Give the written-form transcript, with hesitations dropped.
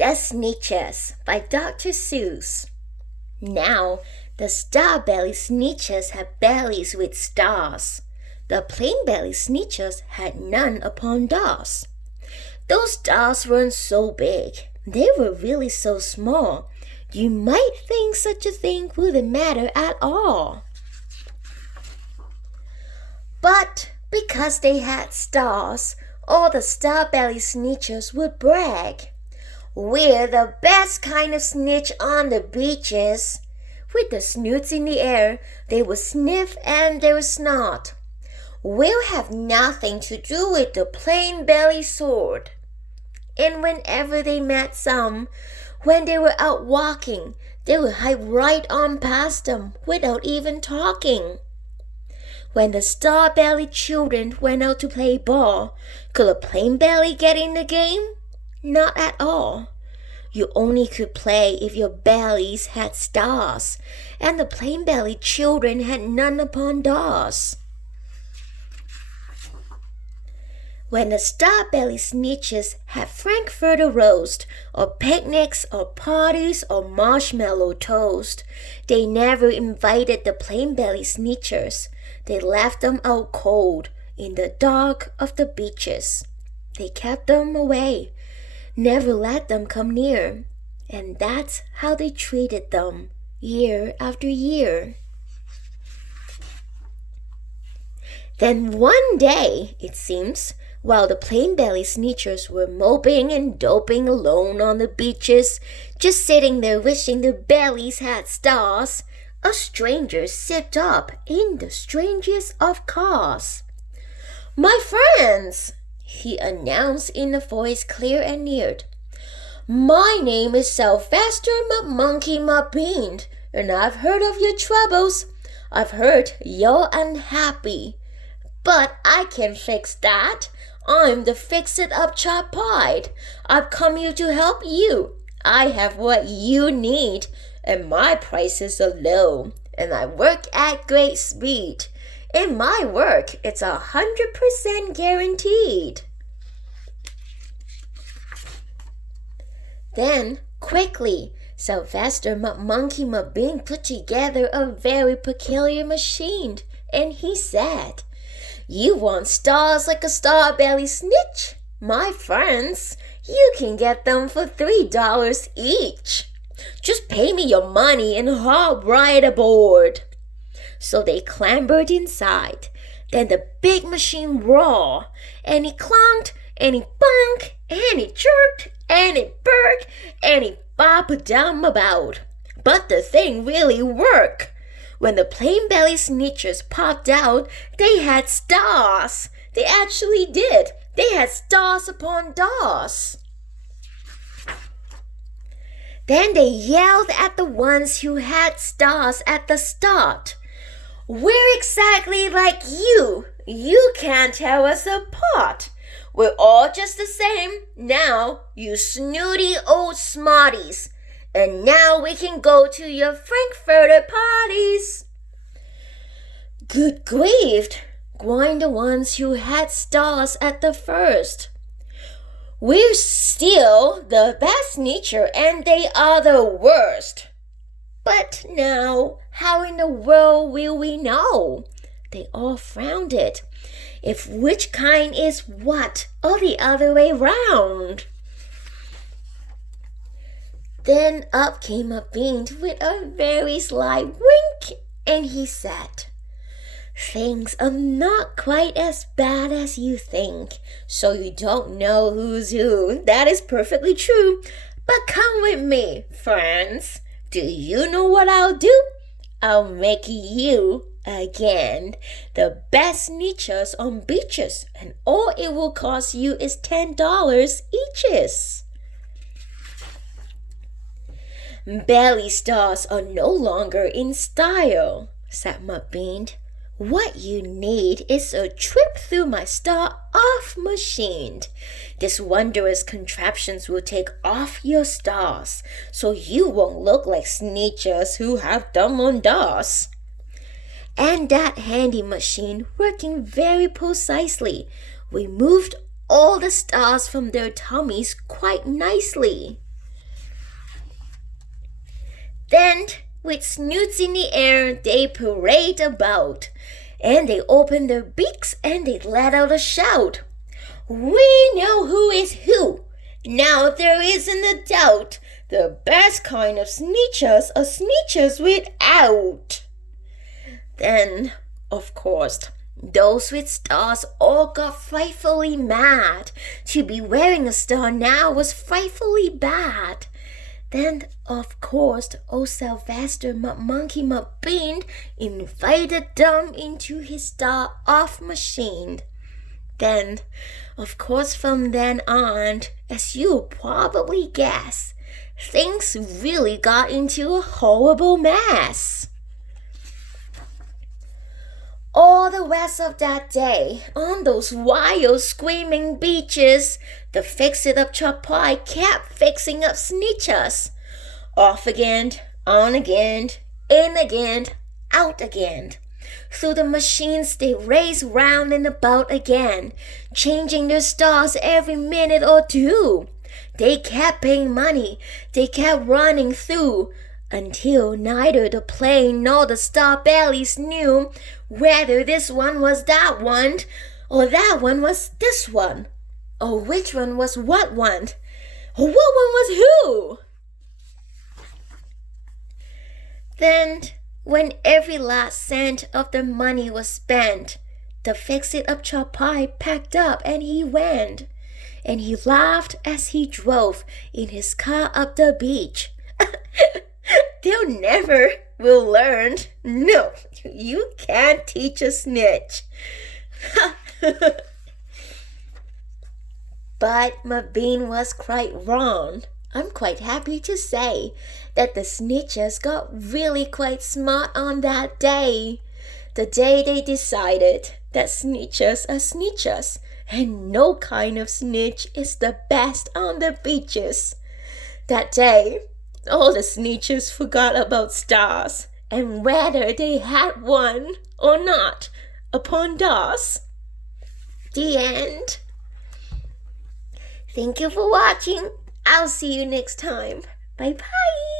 The Sneetches by Dr. Seuss. Now, the star-bellied Sneetches had bellies with stars. The plain-bellied Sneetches had none upon doors. Those stars weren't so big. They were really so small. You might think such a thing wouldn't matter at all. But because they had stars, all the star-bellied Sneetches would brag. We're the best kind of snitch on the beaches. With the snoots in the air, they would sniff and they would snort. We'll have nothing to do with the plain-bellied sort. And whenever they met some, when they were out walking, they would hike right on past them without even talking. When the star-bellied children went out to play ball, could a plain belly get in the game? Not at all. You only could play if your bellies had stars, and the plain-bellied children had none upon doors. When the star-bellied Sneetches had frankfurter roast, or picnics, or parties, or marshmallow toast, they never invited the plain-bellied Sneetches. They left them out cold in the dark of the beaches. They kept them away. Never let them come near, and that's how they treated them year after year. Then one day, it seems, while the plain-bellied Sneetches were moping and doping alone on the beaches, just sitting there wishing their bellies had stars, a stranger zipped up in the strangest of cars. "My friends," he announced in a voice clear and near. "My name is Sylvester McMonkey McBean, and I've heard of your troubles. I've heard you're unhappy. But I can fix that. I'm the fix-it-up chop pied. I've come here to help you. I have what you need, and my prices are low, and I work at great speed. In my work, it's 100% guaranteed." Then, quickly, Sylvester McMonkey McBean put together a very peculiar machine, and he said, "You want stars like a star-bellied snitch? My friends, you can get them for $3 each. Just pay me your money and hop right aboard." So they clambered inside. Then the big machine roared, and it clunked, and it bunked, and it jerked, and it burst, and it bopped down about. But the thing really worked. When the plain-bellied Sneetches popped out, they had stars. They actually did. They had stars upon doors. Then they yelled at the ones who had stars at the start. "We're exactly like you. You can't tell us apart. We're all just the same now, you snooty old smarties. And now we can go to your frankfurter parties." "Good grief," whined the ones who had stars at the first. "We're still the best nature, and they are the worst." "But now, how in the world will we know?" They all frowned it. "If which kind is what, or the other way round?" Then up came a bean with a very sly wink, and he said, "Things are not quite as bad as you think, so you don't know who's who. That is perfectly true. But come with me, friends. Do you know what I'll do? I'll make you, again, the best Sneetches on beaches, and all it will cost you is $10 eaches." "Belly stars are no longer in style," said McBean. "What you need is a trip through my star-off machine. This wondrous contraption will take off your stars, so you won't look like Sneetches who have them on doors." And that handy machine, working very precisely, removed all the stars from their tummies quite nicely. Then, with snoots in the air, they parade about, and they open their beaks and they let out a shout. We know who is who. Now there isn't a doubt. The best kind of Sneetches are Sneetches without. Then, of course, those with stars all got frightfully mad. To be wearing a star now was frightfully bad. Then, of course, old Sylvester McMonkey McBean invited them into his star-off machine. Then, of course, from then on, as you'll probably guess, things really got into a horrible mess. All the rest of that day, on those wild screaming beaches, the fix-it-up chop pie kept fixing up Sneetches. Off again, on again, in again, out again. Through the machines they raced round and about again, changing their stars every minute or two. They kept paying money, they kept running through, until neither the plane nor the star bellies knew whether this one was that one, or that one was this one, or which one was what one, or what one was who. Then, when every last cent of their money was spent, the fix-it-up chop pie packed up and he went, and he laughed as he drove in his car up the beach. They'll never will learn. No, you can't teach a snitch. But McBean was quite wrong. I'm quite happy to say that the Sneetches got really quite smart on that day. The day they decided that Sneetches are Sneetches, and no kind of snitch is the best on the beaches. That day, all the Sneetches forgot about stars and whether they had one or not upon thars. The end. Thank you for watching. I'll see you next time. Bye-bye.